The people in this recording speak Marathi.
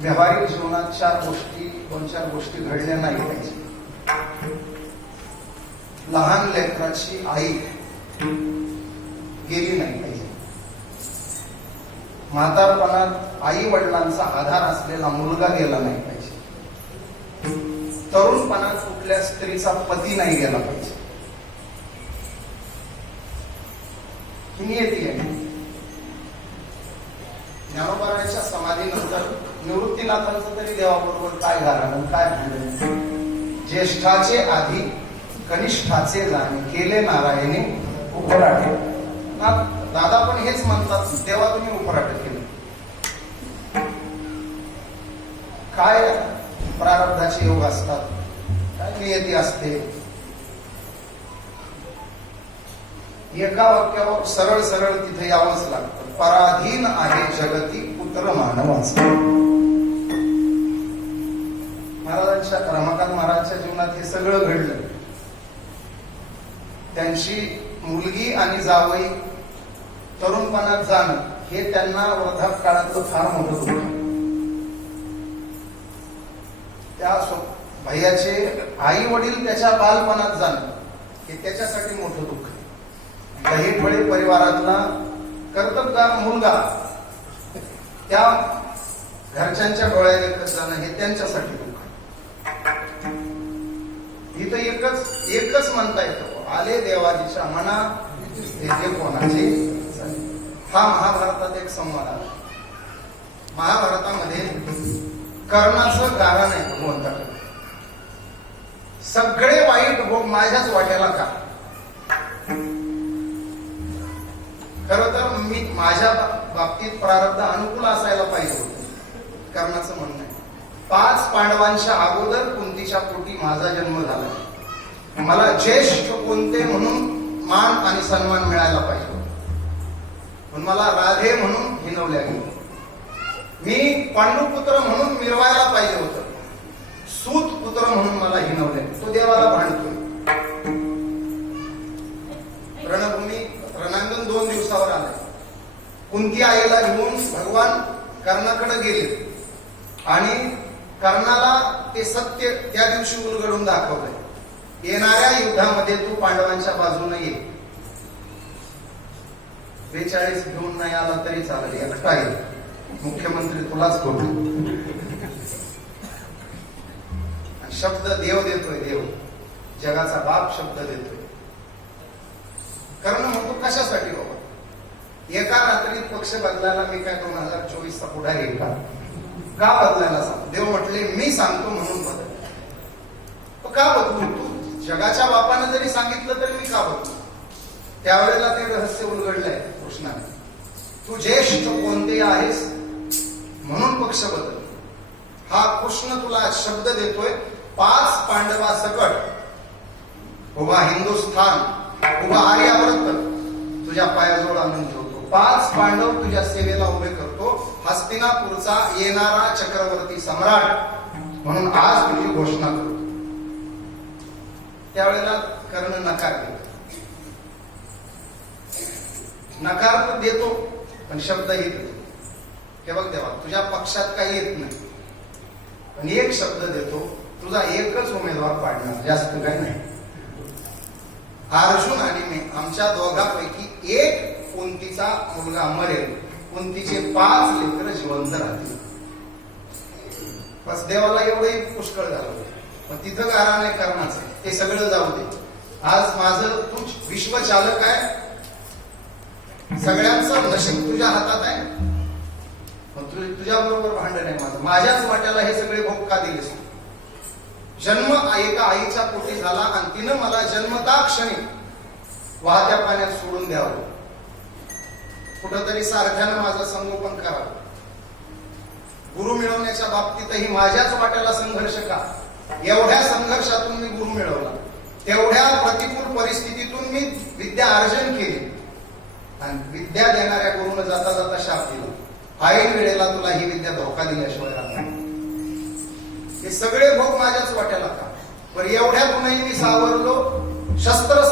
व्यावहारिक जीवनात चार गोष्टी दोन चार गोष्टी घडल्या नाही पाहिजे. लहान लेकराची आई गेली नाही पाहिजे. म्हातारपणात आई वडिलांचा आधार असलेला मुलगा गेला नाही पाहिजे. तरुणपणात कुठल्या स्त्रीचा पती नाही गेला पाहिजे. ही नियती आहे समाधीनंतर निवृत्तीनाथांचं तरी देवाबरोबर काय घालणं काय भांडण ज्येष्ठाचे आधी कनिष्ठाचे जाणे केले नारायणे उपराटे. ना दादा पण हेच म्हणतात तेव्हा तुम्ही उपराटे केले. काय प्रारब्धाचे योग असतात? काय नियती असते? एका वाक्यावर सरळ सरळ तिथे यावंच लागतं. पराधीन आहे जगती पुत्र मानवाचा. महाराजांच्या रमाकांत महाराजांच्या जीवनात हे सगळं घडलं. त्यांची मुलगी आणि जावई तरुणपणात जाणं हे त्यांना वृद्धापकाळातलं फार मोठं दुःख त्या भैयाचे आई वडील त्याच्या बालपणात जाणं हे त्याच्यासाठी मोठं दुःख आहे. दहीफळे परिवारातला कर्तबगार मुलगा त्या घरच्यांच्या डोळ्याने एकच जाणं हे त्यांच्यासाठी इथं एकच एकच म्हणता येतो. आले देवाजीच्या मना येथे कोणाचे? हा महाभारतात एक संवाद आला. महाभारतामध्ये कर्णाचं गाणं नाही भगवंताकडे सगळे वाईट भोग माझ्याच वाट्याला का? खर तर मी माझ्या बाबतीत प्रारब्ध अनुकूल असायला पाहिजे कर्णाचं म्हणणं आहे. पाच पांडवांच्या अगोदर कुंतीच्या पोटी माझा जन्म झाला. मला ज्येष्ठ कोणते म्हणून मान आणि सन्मान मिळायला पाहिजे. पण मला राधे म्हणून हिनवल्या गेलं मी पांडुपुत्र म्हणून मिरवायला पाहिजे होत. सूत पुत्र म्हणून मला हिनवले. तो देवाला भांडतोय रणभूमी रणांगण दोन दिवसावर आलंय कुंती आईला घेऊन भगवान कर्णाकडे गेले. आणि कर्णाला ते सत्य त्या दिवशी उलगडून दाखवलंय येणाऱ्या युद्धामध्ये तू पांडवांच्या बाजूने ये. बेचाळीस घेऊन नाही आला तरी चालेल एकटा ये. मुख्यमंत्री तुलाच करू शब्द देव देतोय देव. जगाचा बाप शब्द देतोय. कारण म्हणतो कशासाठी बाबा? एका रात्रीत पक्ष बदलायला मी काय दोन हजार चोवीसचा पुढारी का? बदलायला सांग देव मी सांगतो म्हणून बदल. का बदलू? तू जगाच्या बापानं जरी सांगितलं तरी मी का बदलू? त्यावेळेला ते रहस्य उलगडलंय कृष्णाने. तू ज्येष्ठ कोणते आहेस म्हणून पक्ष बदल. हा कृष्ण तुला शब्द देतोय पाच पांडवा सकट. उभा हिंदुस्थान उभा आर्यावर्त. तुझ्या पायाजवळ आणून ठेवतो. पाच पांडव तुझ्या सेवेला उभे कर हस्तिनापूरचा येणारा चक्रवर्ती सम्राट म्हणून आज तुझी घोषणा करतो त्यावेळेला कर्ण नकार देतो. नकार तर देतो पण शब्दही देतो. हे बघ देवा तुझ्या पक्षात काही येत नाही. पण एक शब्द देतो तुझा एकच उमेदवार पाडणार जास्त काही नाही. अर्जुन आणि मी आमच्या दोघांपैकी एक कोणतीचा मुलगा मरेल? कुंतीचे पाच लेकर जिवंत राहतील. बस देवाला एवढंही पुष्कळ झालं पण तिथं गाराने करण्याचं ते सगळं जाऊ दे. आज माझं तू विश्वचालक आहे. सगळ्यांचं नशीब तुझ्या हातात आहे. तुझ्या बरोबर भांडण आहे माझं. माझ्याच वाट्याला हे सगळे भोग का दिलेस जन्म एका आईच्या पोटी झाला आणि तिनं मला जन्मता क्षणी वाहत्या पाण्यात सोडून द्यावं. कुठंतरी सारख्यानं माझं संगोपन करावं गुरु मिळवण्याच्या बाबतीतही माझ्याच वाट्याला संघर्ष का? एवढ्या संघर्षातून मी गुरु मिळवला. तेवढ्या प्रतिकूल परिस्थितीतून मी विद्या अर्जन केली. आणि विद्या देणाऱ्या गुरुनं जाता जाता शाप दिला. ऐन वेळेला तुला ही विद्या धोका दिल्याशिवाय राहणार नाही. हे सगळे भोग माझ्याच वाट्याला का? पण एवढ्यातूनही मी सावरलो. शस्त्र